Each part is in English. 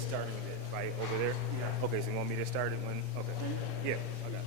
starting it right over there? Yeah. Okay, so you want me to start it when? Okay. Yeah, I got it.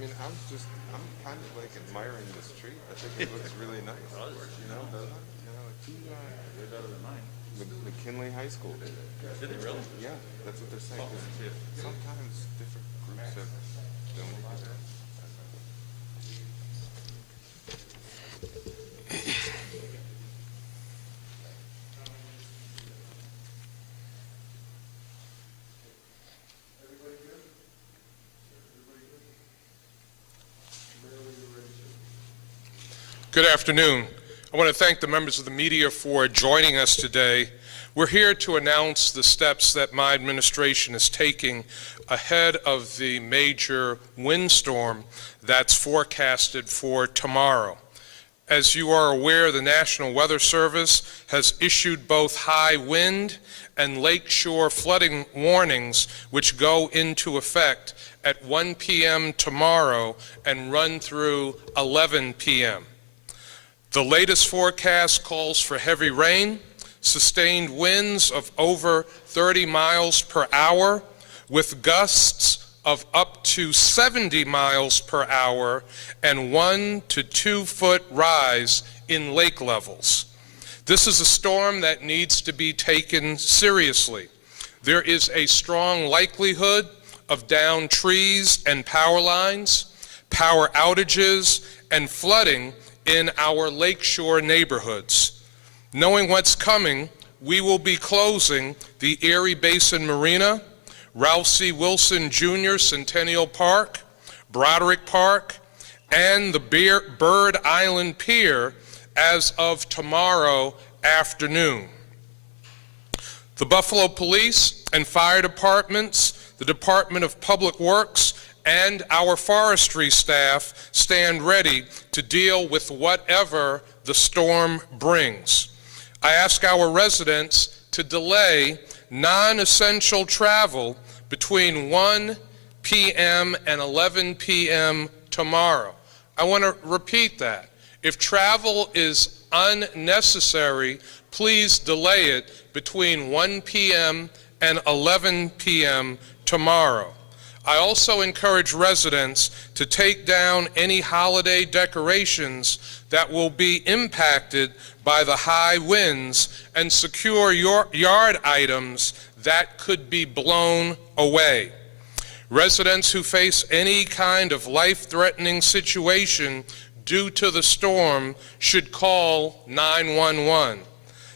mean, I'm kind of like admiring this tree. I think it looks really nice. You know, doesn't it? You know, it's Way better than mine. McKinley High School. Did they really? Yeah, that's what they're saying. 'Cause sometimes different groups have donated that. Good afternoon. I want to thank the members of the media for joining us today. We're here to announce the steps that my administration is taking ahead of the major windstorm that's forecasted for tomorrow. As you are aware, the National Weather Service has issued both high wind and lakeshore flooding warnings, which go into effect at 1 p.m. tomorrow and run through 11 p.m. The latest forecast calls for heavy rain, sustained winds of over 30 miles per hour, with gusts of up to 70 miles per hour and 1 to 2 foot rise in lake levels. This is a storm that needs to be taken seriously. There is a strong likelihood of downed trees and power lines, power outages, and flooding in our lakeshore neighborhoods. Knowing what's coming, we will be closing the Erie Basin Marina, Ralph C. Wilson Jr. Centennial Park, Broderick Park, and the Bird Island Pier as of tomorrow afternoon. The Buffalo Police and Fire Departments, the Department of Public Works, and our forestry staff stand ready to deal with whatever the storm brings. I ask our residents to delay non-essential travel between 1 p.m. and 11 p.m. tomorrow. I want to repeat that. If travel is unnecessary, please delay it between 1 p.m. and 11 p.m. tomorrow. I also encourage residents to take down any holiday decorations that will be impacted by the high winds and secure your yard items that could be blown away. Residents who face any kind of life-threatening situation due to the storm should call 911.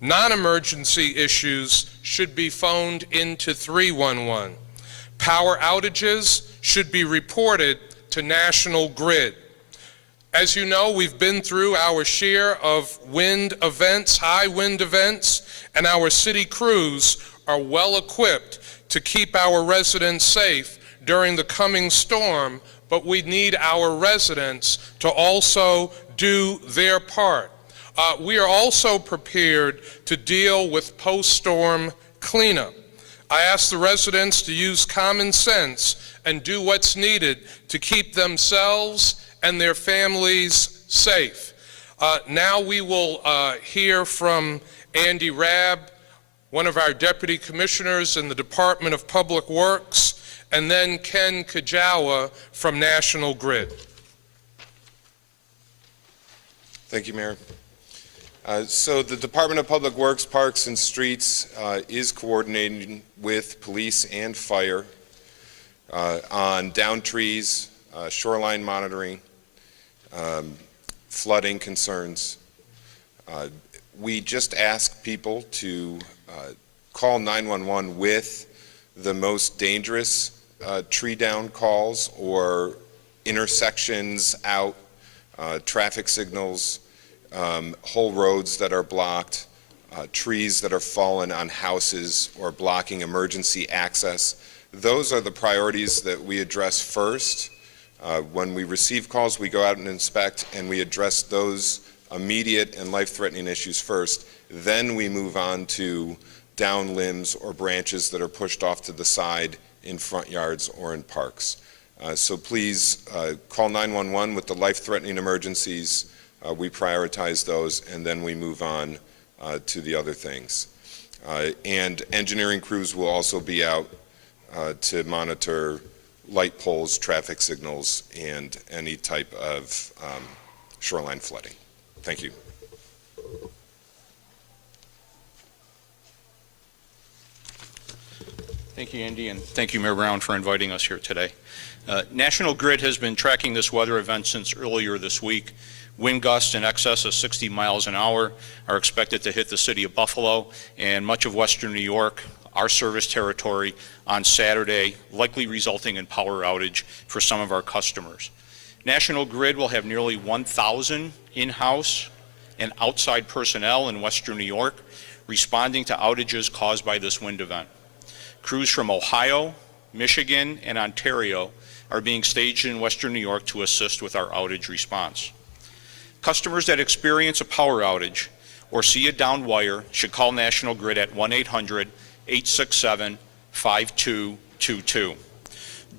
Non-emergency issues should be phoned into 311. Power outages should be reported to National Grid. As you know, we've been through our share of wind events, high wind events, and our city crews are well equipped to keep our residents safe during the coming storm, but we need our residents to also do their part. We are also prepared to deal with post-storm cleanup. I ask the residents to use common sense and do what's needed to keep themselves and their families safe. Now we will hear from Andy Rabb, one of our deputy commissioners in the Department of Public Works, and then Ken Kajawa from National Grid. Thank you, Mayor. So the Department of Public Works, Parks and Streets is coordinating with police and fire on downed trees, shoreline monitoring, flooding concerns. We just ask people to call 911 with the most dangerous tree down calls or intersections out, traffic signals, whole roads that are blocked, trees that are fallen on houses or blocking emergency access. Those are the priorities that we address first. When we receive calls, we go out and inspect, and we address those immediate and life-threatening issues first. Then we move on to down limbs or branches that are pushed off to the side in front yards or in parks. So please call 911 with the life-threatening emergencies. We prioritize those, and then we move on to the other things. And engineering crews will also be out to monitor light poles, traffic signals, and any type of shoreline flooding. Thank you. Thank you, Andy, and thank you, Mayor Brown, for inviting us here today. National Grid has been tracking this weather event since earlier this week. Wind gusts in excess of 60 miles an hour are expected to hit the city of Buffalo and much of western New York, our service territory, on Saturday, likely resulting in power outage for some of our customers. National Grid will have nearly 1,000 in-house and outside personnel in western New York responding to outages caused by this wind event. Crews from Ohio, Michigan, and Ontario are being staged in western New York to assist with our outage response. Customers that experience a power outage or see a downed wire should call National Grid at 1-800-867-5222.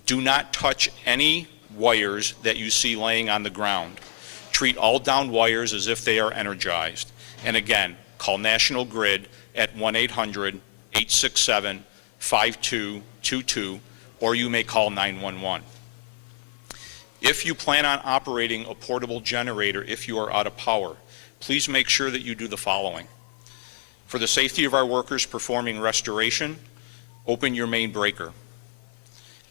Do not touch any wires that you see laying on the ground. Treat all downed wires as if they are energized. And again, call National Grid at 1-800-867-5222, or you may call 911. If you plan on operating a portable generator if you are out of power, please make sure that you do the following. For the safety of our workers performing restoration, open your main breaker.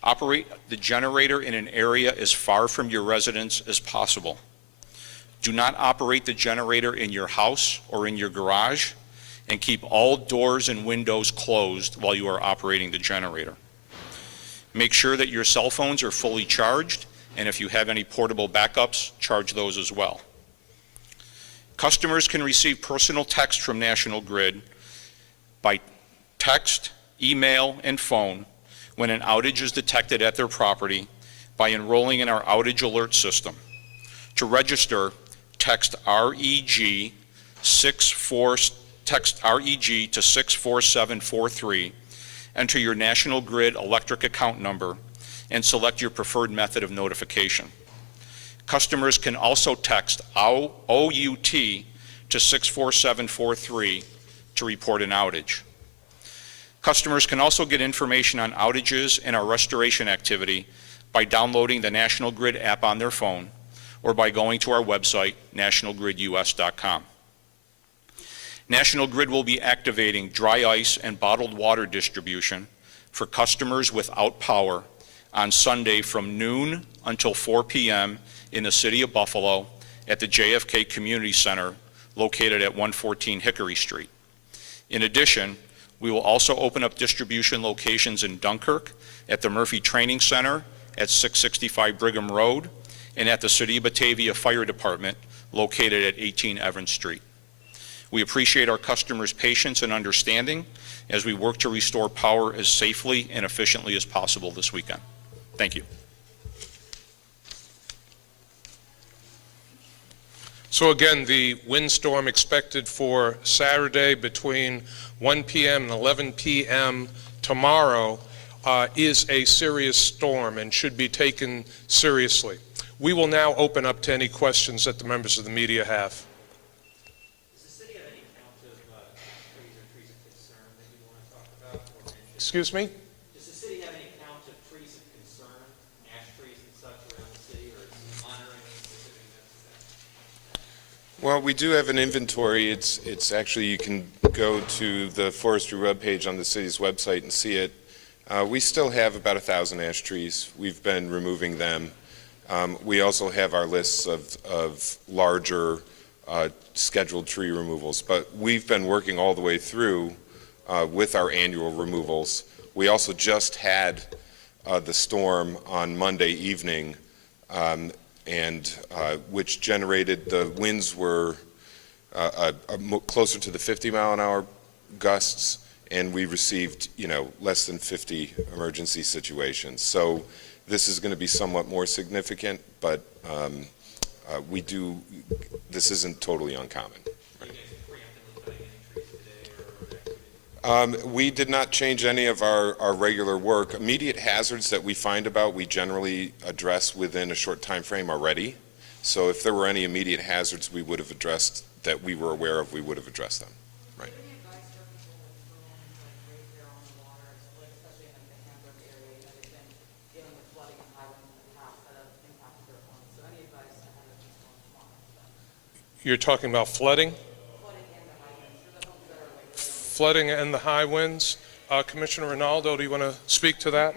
Operate the generator in an area as far from your residence as possible. Do not operate the generator in your house or in your garage, and keep all doors and windows closed while you are operating the generator. Make sure that your cell phones are fully charged, and if you have any portable backups, charge those as well. Customers can receive personal text from National Grid by text, email, and phone when an outage is detected at their property by enrolling in our outage alert system. To register, text REG to 64743, enter your National Grid electric account number, and select your preferred method of notification. Customers can also text OUT to 64743 to report an outage. Customers can also get information on outages and our restoration activity by downloading the National Grid app on their phone or by going to our website, nationalgridus.com. National Grid will be activating dry ice and bottled water distribution for customers without power on Sunday from noon until 4 p.m. in the city of Buffalo at the JFK Community Center located at 114 Hickory Street. In addition, we will also open up distribution locations in Dunkirk at the Murphy Training Center at 665 Brigham Road and at the City of Batavia Fire Department located at 18 Evans Street. We appreciate our customers' patience and understanding as we work to restore power as safely and efficiently as possible this weekend. Thank you. So again, the windstorm expected for Saturday between 1 p.m. and 11 p.m. tomorrow is a serious storm and should be taken seriously. We will now open up to any questions that the members of the media have. Does the city have any count of trees or trees of concern that you want to talk about or mention? Excuse me? Does the city have any count of trees of concern, ash trees and such around the city, or is it monitoring any specific events of that? Well, we do have an inventory. It's actually, you can go to the forestry webpage on the city's website and see it. We still have about 1,000 ash trees. We've been removing them. We also have our lists of larger scheduled tree removals, but we've been working all the way through with our annual removals. We also just had the storm on Monday evening, which generated, the winds were closer to the 50-mile-an-hour gusts, and we received, less than 50 emergency situations. So this is going to be somewhat more significant, but this isn't totally uncommon. We did not change any of our regular work. Immediate hazards that we find about, we generally address within a short time frame already. So if there were any immediate hazards we would have addressed, that we were aware of, we would have addressed them. Right. You're talking about flooding? Flooding and the high winds. Commissioner Ronaldo, do you want to speak to that?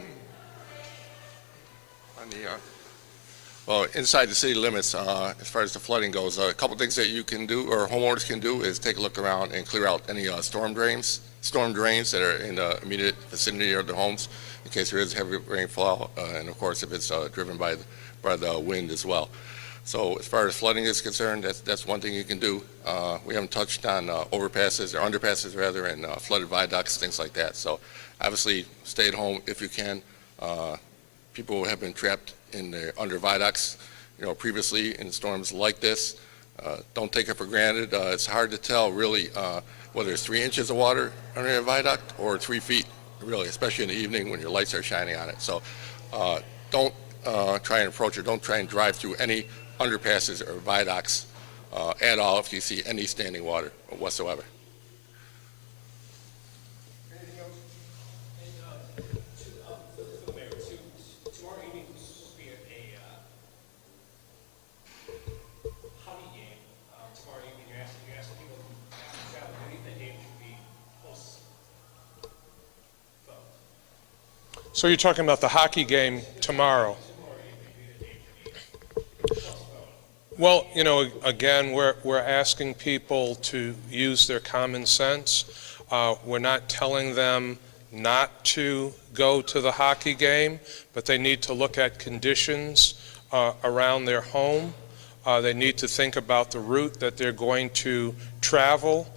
On the, well, inside the city limits, as far as the flooding goes, a couple things that you can do, or homeowners can do, is take a look around and clear out any storm drains that are in the immediate vicinity of their homes, in case there is heavy rainfall, and of course if it's driven by the wind as well. So as far as flooding is concerned, that's one thing you can do. We haven't touched on overpasses, or underpasses rather, and flooded viaducts, things like that. So obviously stay at home if you can. People have been trapped under viaducts, previously in storms like this. Don't take it for granted. It's hard to tell really whether it's 3 inches of water under a viaduct or 3 feet, really, especially in the evening when your lights are shining on it. So don't try and approach, or don't try and drive through any underpasses or viaducts at all if you see any standing water whatsoever. Tomorrow evening is supposed to be a hockey game. Tomorrow evening, you're asking people to travel. Do you think the game should be postponed? So you're talking about the hockey game tomorrow? Well, again, we're asking people to use their common sense. We're not telling them not to go to the hockey game, but they need to look at conditions around their home. They need to think about the route that they're going to travel.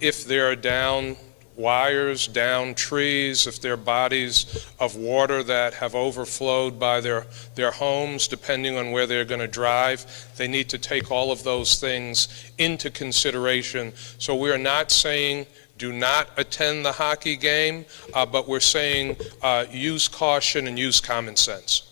If they're down wires, down trees, if there are bodies of water that have overflowed by their homes, depending on where they're going to drive, they need to take all of those things into consideration. So we're not saying do not attend the hockey game, but we're saying use caution and use common sense.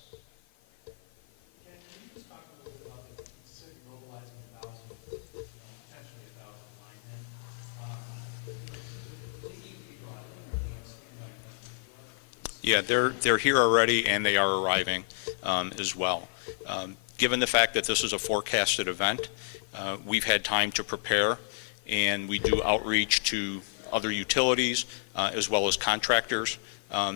Yeah, they're here already, and they are arriving as well. Given the fact that this is a forecasted event, we've had time to prepare, and we do outreach to other utilities as well as contractors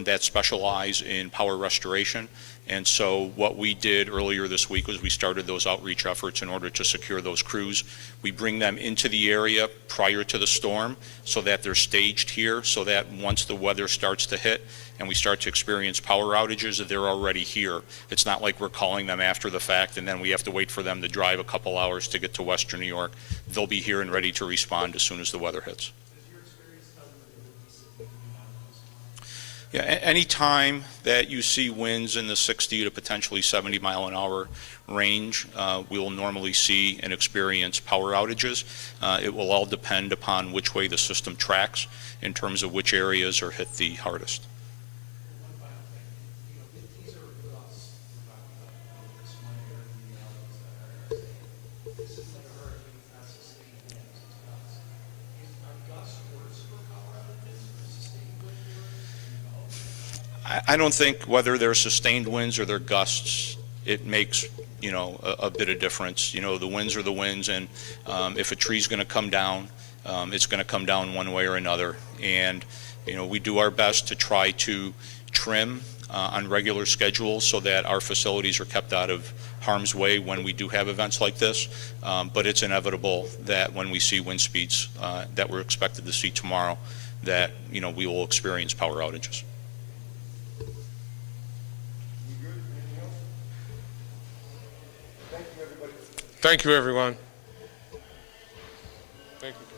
that specialize in power restoration. And so what we did earlier this week was we started those outreach efforts in order to secure those crews. We bring them into the area prior to the storm so that they're staged here, so that once the weather starts to hit and we start to experience power outages, that they're already here. It's not like we're calling them after the fact and then we have to wait for them to drive a couple hours to get to Western New York. They'll be here and ready to respond as soon as the weather hits. Yeah, any time that you see winds in the 60 to potentially 70 mile an hour range, we will normally see and experience power outages. It will all depend upon which way the system tracks in terms of which areas are hit the hardest. I don't think whether they're sustained winds or they're gusts, it makes, a bit of difference. The winds are the winds, and if a tree's going to come down, it's going to come down one way or another. And, we do our best to try to trim on regular schedules so that our facilities are kept out of harm's way when we do have events like this. But it's inevitable that when we see wind speeds that we're expected to see tomorrow, that, we will experience power outages. Thank you, everyone. Thank you.